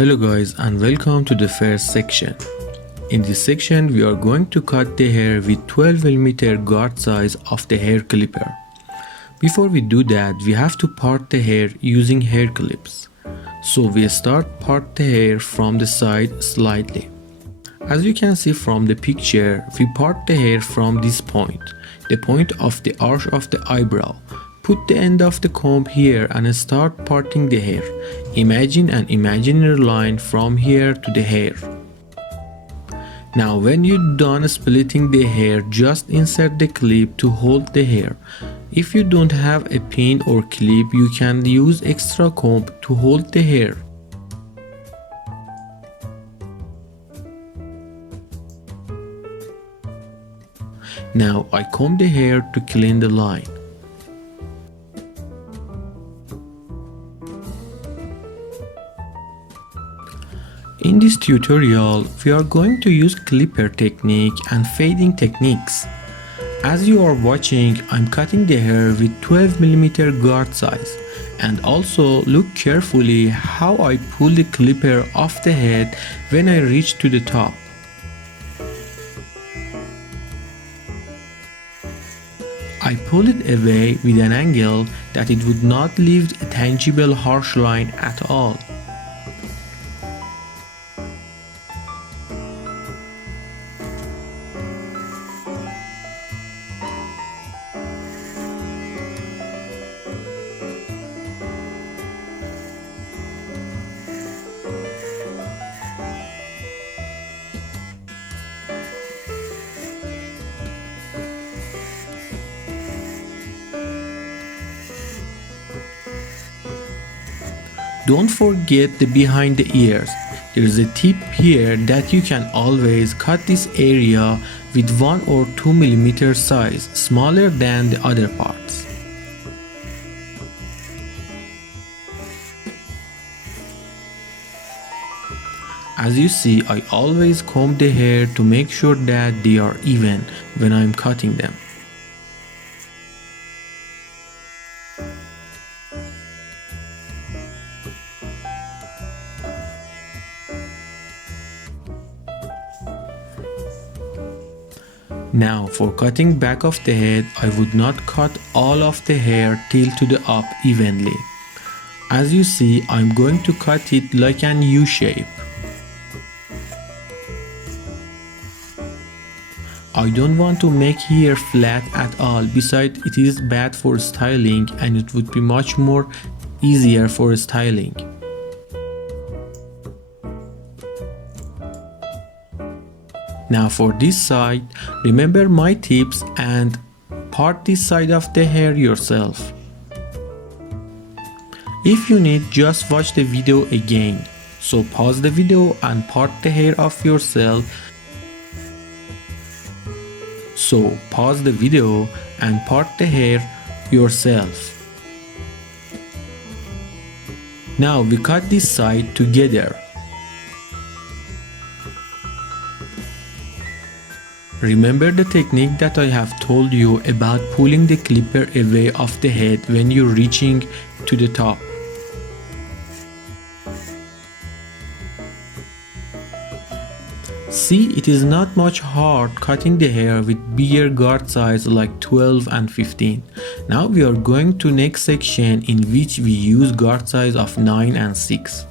Hello guys and welcome to the first section. In this section we are going to cut the hair with 12mm guard size of the hair clipper. Before we do that we have to part the hair using hair clips. So we part the hair from the side slightly. As you can see from the picture, we part the hair from this point, the point of the arch of the eyebrow. Put the end of the comb here and start parting the hair. Imagine an imaginary line from here to the hair. Now when you're done splitting the hair, just insert the clip to hold the hair. If you don't have a pin or clip, you can use extra comb to hold the hair. Now I comb the hair to clean the line. In this tutorial, we are going to use clipper technique and fading techniques. As you are watching, I'm cutting the hair with 12mm guard size. And also look carefully how I pull the clipper off the head when I reach to the top. I pull it away with an angle that it would not leave a tangible harsh line at all. Don't forget the behind the ears. There is a tip here that you can always cut this area with 1 or 2mm size, smaller than the other parts. As you see, I always comb the hair to make sure that they are even when I'm cutting them. Now for cutting back of the head, I would not cut all of the hair till to the up evenly. As you see, I'm going to cut it like an U shape. I don't want to make hair flat at all, besides it is bad for styling and it would be much more easier for styling. Now for this side, remember my tips and part this side of the hair yourself. If you need, just watch the video again. So pause the video and part the hair off yourself. So pause the video and part the hair yourself. Now we cut this side together. Remember the technique that I have told you about pulling the clipper away off the head when you're reaching to the top. See, it is not much hard cutting the hair with bigger guard size like 12 and 15. Now we are going to next section in which we use guard size of 9 and 6.